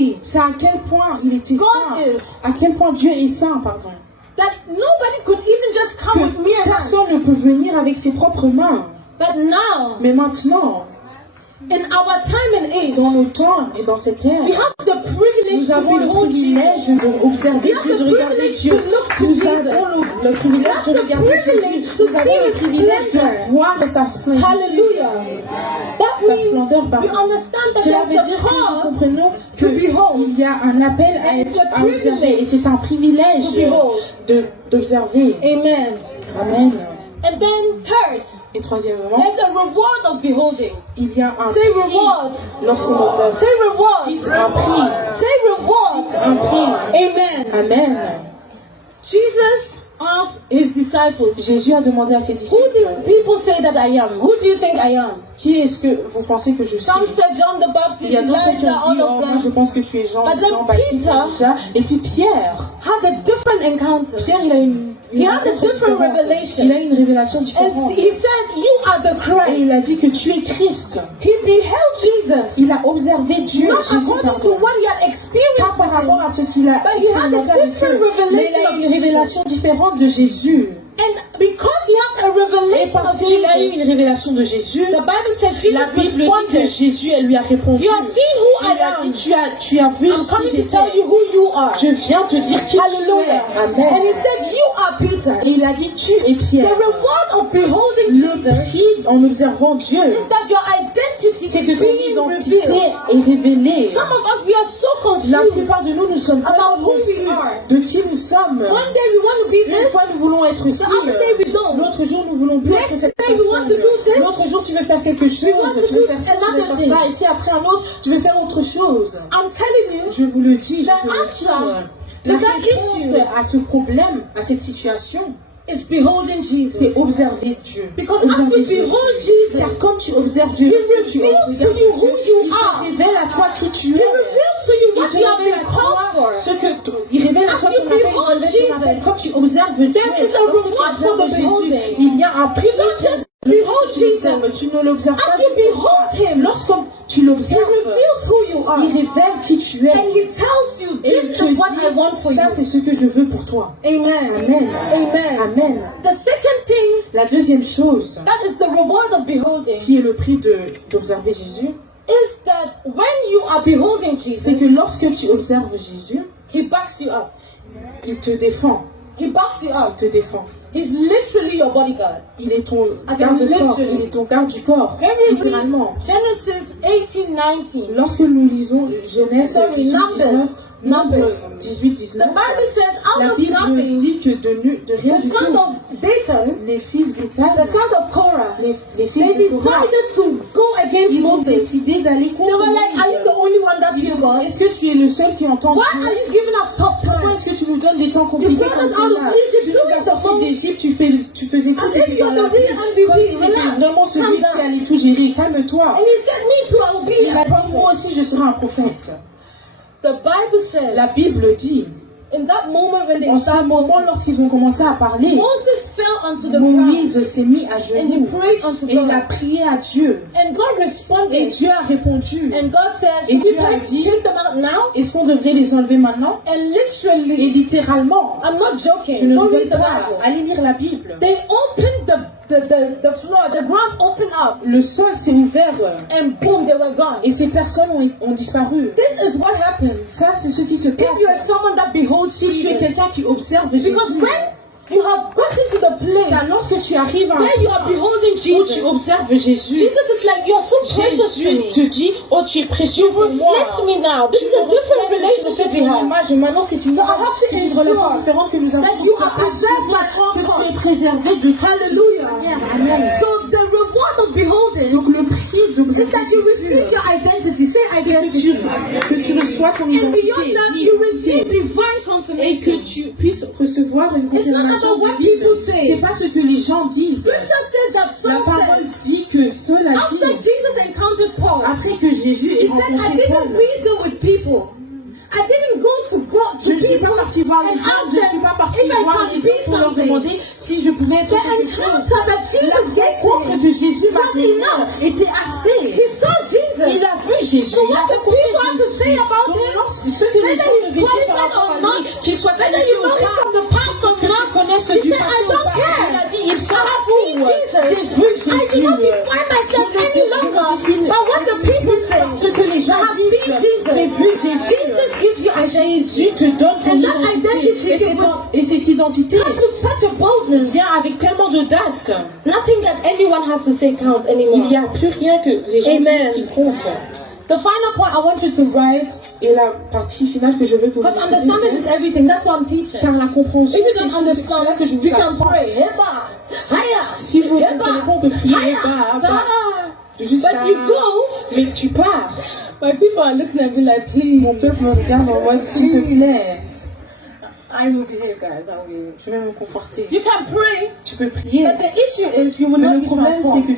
holy C'est à quel point il était God saint. is. À quel point Dieu est saint, pardon. That nobody could even just come with Que mere hands. personne ne peut venir avec ses propres mains. But now, Mais maintenant, in our time and age, dans nos temps et dans cette ère, we have the privilege nous to avons le behold privilège Jesus. d'observer Dieu, de regarder Dieu. Nous avons le privilège de regarder Jésus. Nous avons le privilège de voir sa splendeur. Hallelujah. That Sa means splendeur, we pardon. understand that Cela there's veut a dire que nous call comprenons to behold. qu'il y a un appel à observer. Et c'est un privilège To behold. d'observer. Amen. Amen. And then third, Et troisièmement, there's a reward of beholding. il y a un Say prix reward. lorsqu'on observe. Say reward. Un prix. Say reward. Un prix. Amen. Amen. Jesus asked his disciples, Jésus a demandé à ses who disciples, do people say that I am? Who do you think I am? qui est-ce que vous pensez que je suis? Some said John the Il Baptist, y a d'autres qui Elijah, ont all dit, of oh, moi je them pense que tu es Jean, But then Jean-Baptiste, Peter Elijah. Et puis Pierre, had a different encounter. Pierre il a une He had a rencontre different différente. revelation. Il a une révélation And différente. he said, you are the Et Christ. il a dit que tu es Christ. He beheld Jesus. Il a observé Dieu, Not Jésus, according to pardon. what he had Pas experienced par with rapport him. à ce qu'il a But he had a expérimenté avec different eux. Mais il revelation a of une Jesus. révélation différente de Jésus. And because he had a Et revelation parce of qu'il a eu Jesus, une révélation de Jésus, the Bible says la Jesus Bible dit que responded, Jésus, elle lui a répondu. you have seen who Il I a dit, am. tu as vu I'm ce coming qui to tell j'étais. you who you are. Je viens te dire qui tu es. Hallelujah. And Amen. he said, you are Peter. Et il a dit, tu es The Pierre. reward of beholding Le Jesus prix en observant Dieu, is that your identity c'est is que ton being identité revealed. est révélée. Some of us, we are so La confused plupart de nous sommes about who we confus are. de qui nous sommes. One day we want to be Une this, fois nous voulons être ci, the other day we don't. l'autre jour nous voulons plus être Next cette day we want personne. to do this. L'autre jour tu veux faire quelque chose, want to tu veux do faire ça, tu veux another faire ça, thing. et puis après un autre, tu veux faire autre chose. I'm telling you, Je vous le dis, The je vous le answer dis. La to that réponse issue à ce problème, à cette situation, is beholding Jesus. c'est observer Dieu. Because as Observer you Jésus. behold Jesus, Car quand tu observes Dieu, He lorsque tu reveals observes to you who Dieu, you il are. te révèle à toi qui tu He es. reveals to you Il what te you have révèle been à called toi for. ce que il révèle à As toi you ton appel, il behold te révèle ton appel. Jesus, Quand tu observes Dieu, there is a lorsque tu reward for the observes Jésus, beholding. il y a un prix. Not just behold Tu l'observes, Jesus. tu ne l'observes pas. As you behold him, Lorsque tu he l'observes, reveals who you are. il révèle qui tu es. And he tells you, Et il this te is what dit, I want for ça you. c'est ce que je veux pour toi. Amen. Amen. Amen. Amen. The second thing, La deuxième chose, that is the reward of beholding, qui est le prix d'observer Jésus, is that when you are beholding c'est que Jesus, lorsque tu observes Jésus, he backs you up. il te défend. He backs you up. Il te défend. He's literally your bodyguard. Il est ton As in garde-corps. literally. Il est ton garde du corps. When we Littéralement. read Genesis 18:19, Lorsque nous lisons Genèse Sorry, 18, 19, Numbers. 18, the 19, Bible says, out la of Bible nothing, dit que de rien the du sons tout, of Dathan, les fils d'Étal, the sons of Korah, les fils they de Korah, decided to go against ils ont Moses. décidé d'aller They contre were like, are you the Moïse. only one that Ils hears ont dit, God? est-ce que tu es le seul qui entend Why Dieu? are you giving us tough Pourquoi time? est-ce que tu nous donnes des temps compliqués brought comme us out of cela? Egypt, Tu nous doing as sortis something. d'Égypte, tu faisais tout As ce if qui you're dans the la real vie. MVP. Comme si tu étais Relax. vraiment celui Calm qui down. allait tout gérer. Calme-toi. And he said, me too, I will be Il a a dit, moi prophet. aussi je serai un prophète. The Bible says, La Bible dit, in that moment when they en ce started, moment, lorsqu'ils ont commencé à parler, Moses fell onto the ground Moïse s'est mis à and he genoux prayed unto et il a God. prié à Dieu. And God Et responded. Dieu a répondu. And God said, Et should we Dieu a dit, take them out now? est-ce qu'on devrait les enlever maintenant? And Et literally, littéralement, I'm not je joking, ne go rigole read the pas. Bible. Allez lire la Bible. They opened the floor, the ground opened up, Le sol s'est ouvert and boom, they were gone. et ces personnes ont disparu. This is what happens Ça, c'est ce qui se if passe. you are someone that beholds Si tu es Jesus. quelqu'un qui observe Jésus, Because when you have gotten to the car place lorsque tu arrives à un where you are beholding où tu Jesus, observes Jésus, Jesus is like, you're so precious to Jésus me. te dit, oh tu es précieux pour moi. Reflect me now. This Tu is a me different reflètes, relationship je we reflète mon have. image. Maintenant c'est une, So I have to c'est une ensure relation différente que nous avons. that you pour are preserved assurer at all que tu es costs. préservé de Hallelujah. Amen. So the reward of beholding Donc le prix de is that you receive your identity. Say identity. que tu reçois ton And identité, beyond that, dis you receive identité, divine et que confirmation. tu puisses recevoir une It's not confirmation about what divine. people say. C'est pas ce que les gens disent. Scripture says that La Saul parole said, dit que Saul a after dit, Jesus encountered Paul, après que Jésus ait he said, I rencontré didn't Paul, reason with people. I didn't go to God, je to ne suis pas people parti voir les and gens, ask je ne suis them pas parti if I voir can les be gens pour leur something. demander si je pouvais être The quelque chose. encounter that Jesus La gave to rencontre him que Jésus m'a was donnée enough. était assez. He saw Jesus. Il a vu Jésus. So Il a what the rencontré people have to Jésus. say about Donc, him? lorsque ce que les gens ont vécu par rapport à lui, qu'il soit qualifié ou pas, que tu connaisses du passé ou pas. Il a dit, il s'en fout. J'ai vu Jésus. I do not define myself any longer by what the people say. Ce que les gens disent, j'ai vu Jésus. Jesus gives you Jésus te donne ton identité. Et cette identité with such a boldness. vient avec tellement d'audace. Nothing that anyone has to say counts Il anymore. n'y a plus rien que les gens Amen. disent qui compte. The final point I want you to write, Et la partie finale que je veux que vous because understanding is everything. That's what I'm teaching. par la compréhension, If you c'est don't tout cela understand, que je vous you can apprends. pray. Heba, haya, Si vous ne heba, comprenez pas, on peut prier haya, bas, Sarah. jusqu'à... But you go. Mais tu pars. My people are looking at me like, please. Mon peuple me regarde en mode, s'il te plaît. I will be here, guys. I will be here. Je vais me conforter. You can pray, Tu peux prier. but the issue is you will Mais not le be problème, c'est transformed. que